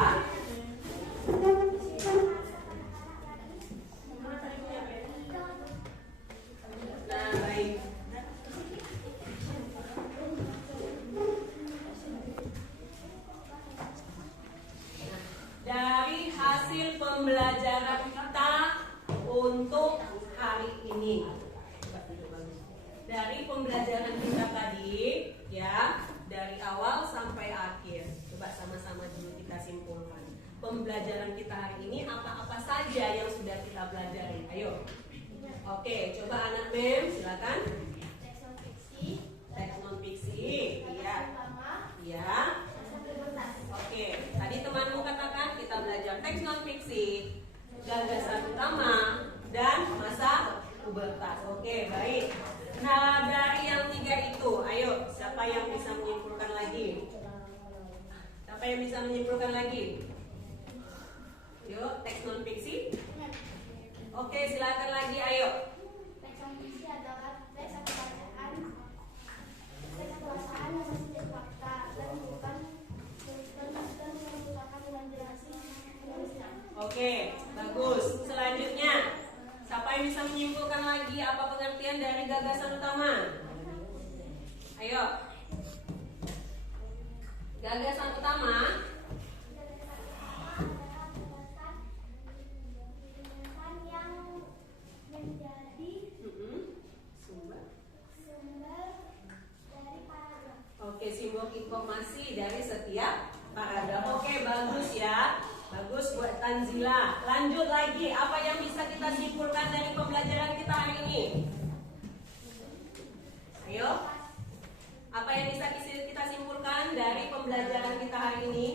Nah, baik. Dari hasil pembelajaran kita untuk hari ini. Dari pembelajaran kita tadi, ya, dari awal sampai akhir. Coba sama-sama dulu kita simpulkan. Pembelajaran kita hari ini apa-apa saja yang sudah kita pelajari. Ayo. Oke, coba anak mem, silakan. Teks non fiksi. Teks non fiksi. Iya. Pertama. Iya. Masa pubertas. Oke, tadi temanmu katakan kita belajar teks non fiksi, gagasan utama, dan masa pubertas. Oke, baik. Nah, dari yang 3 itu, ayo, siapa yang bisa menyimpulkan lagi? Siapa yang bisa menyimpulkan lagi? Yuk, teks non fiksi. Oke, silakan lagi, ayo. Teks non fiksi adalah teks kepercayaan, teks perasaan yang masih fakta dan bukan menggunakan imajinasi penulisnya. Oke, bagus. Selanjutnya, siapa yang bisa menyimpulkan lagi apa pengertian dari gagasan utama? Ayo. Gagasan utama. Yang menjadi Sumber. sumber dari paragraf. Oke, simbol informasi dari setiap paragraf. Oke, bagus ya. Bagus buat Tanzila. Lanjut lagi, apa yang bisa kita simpulkan dari pembelajaran kita hari ini? Ayo. Apa yang bisa kita simpulkan dari pembelajaran kita hari ini?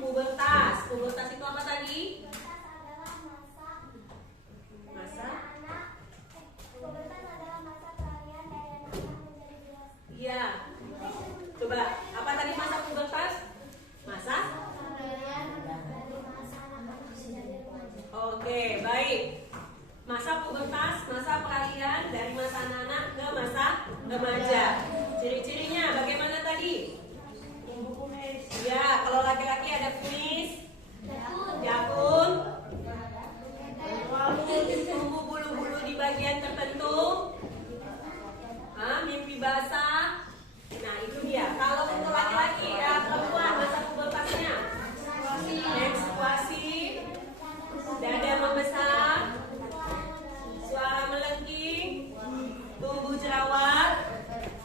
Pubertas. Pubertas itu apa tadi? Pubertas adalah Masa? pubertas adalah masa peralihan dari anak-anak menjadi dewasa. Iya. Coba, apa tadi masa pubertas? Masa? Peralihan dari masa anak-anak menjadi remaja. Oke, baik. Masa pubertas, masa peralihan dari masa anak-anak ke masa remaja. Ciri-cirinya bagaimana tadi? Ya, kalau laki-laki ada kumis, jakun, tumbuh bulu-bulu di bagian tertentu, mimpi basah. Nah, itu dia. Kalau untuk laki-laki ya perempuan masa pubertasnya menstruasi, dada membesar, suara melengking, tumbuh jerawat,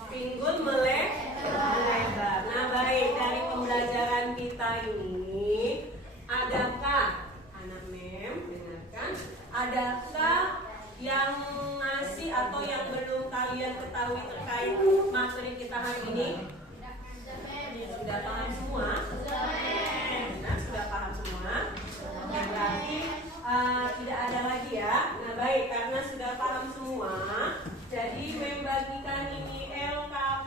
pinggul melebar. Nah, baik, dari pembelajaran kita ini, adakah anak mem dengarkan? Adakah yang masih atau yang belum kalian ketahui terkait materi kita hari ini? Sudah paham semua? Nah, sudah paham semua? Berarti tidak ada lagi ya. Nah, baik, karena sudah paham semua, jadi membagikan ini LKP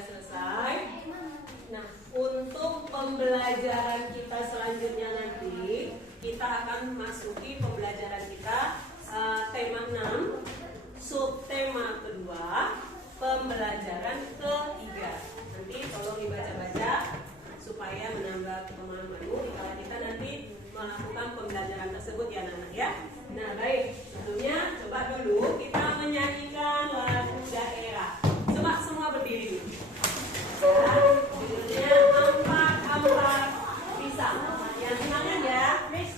sudah selesai. Nah, untuk pembelajaran kita selanjutnya nanti, kita akan masuki pembelajaran kita tema 6, subtema kedua, pembelajaran ketiga. Nanti tolong dibaca-baca supaya menambah pemahamanmu kalau kita nanti melakukan pembelajaran tersebut ya anak-anak ya. Nah baik, sebelumnya coba dulu kita menyanyikan lagu daerah. Coba semua berdiri dulu. Ya, judulnya Ampak-ampak Pisang. Yang semangat ya, Miss.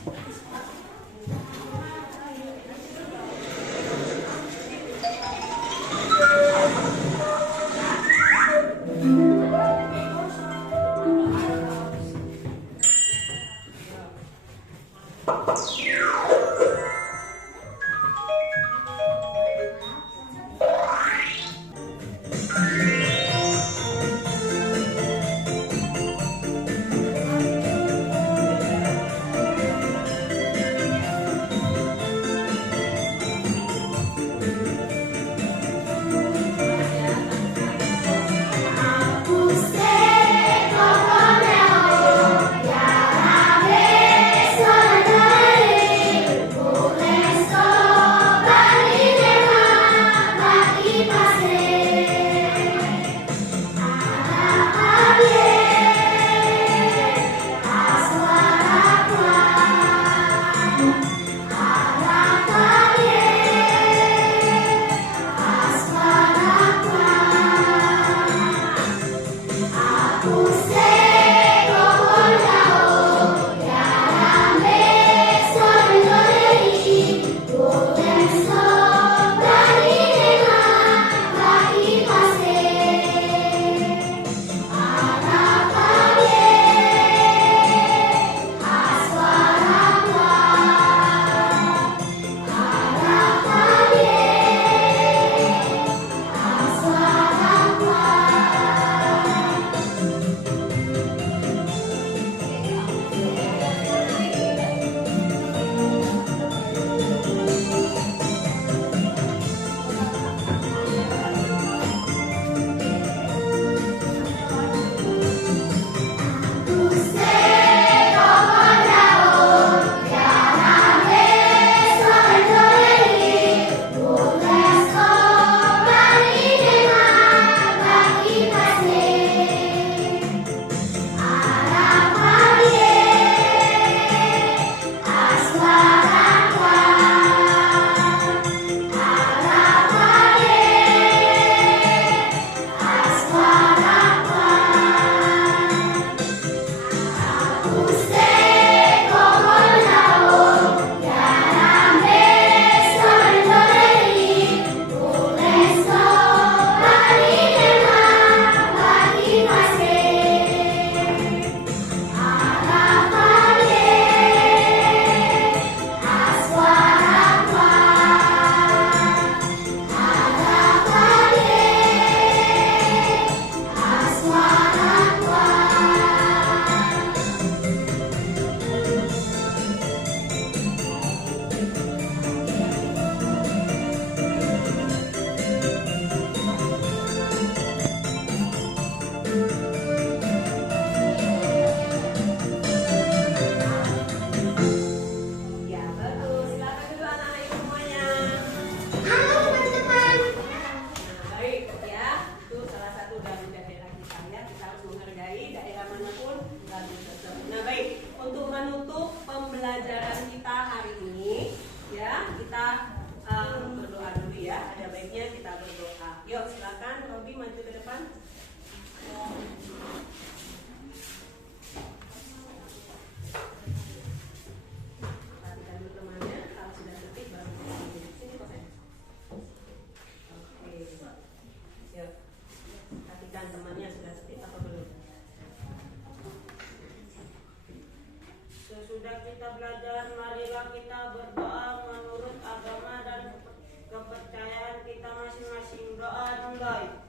Sesudah kita belajar, marilah kita berdoa menurut agama dan kepercayaan kita masing-masing. Doa mulai.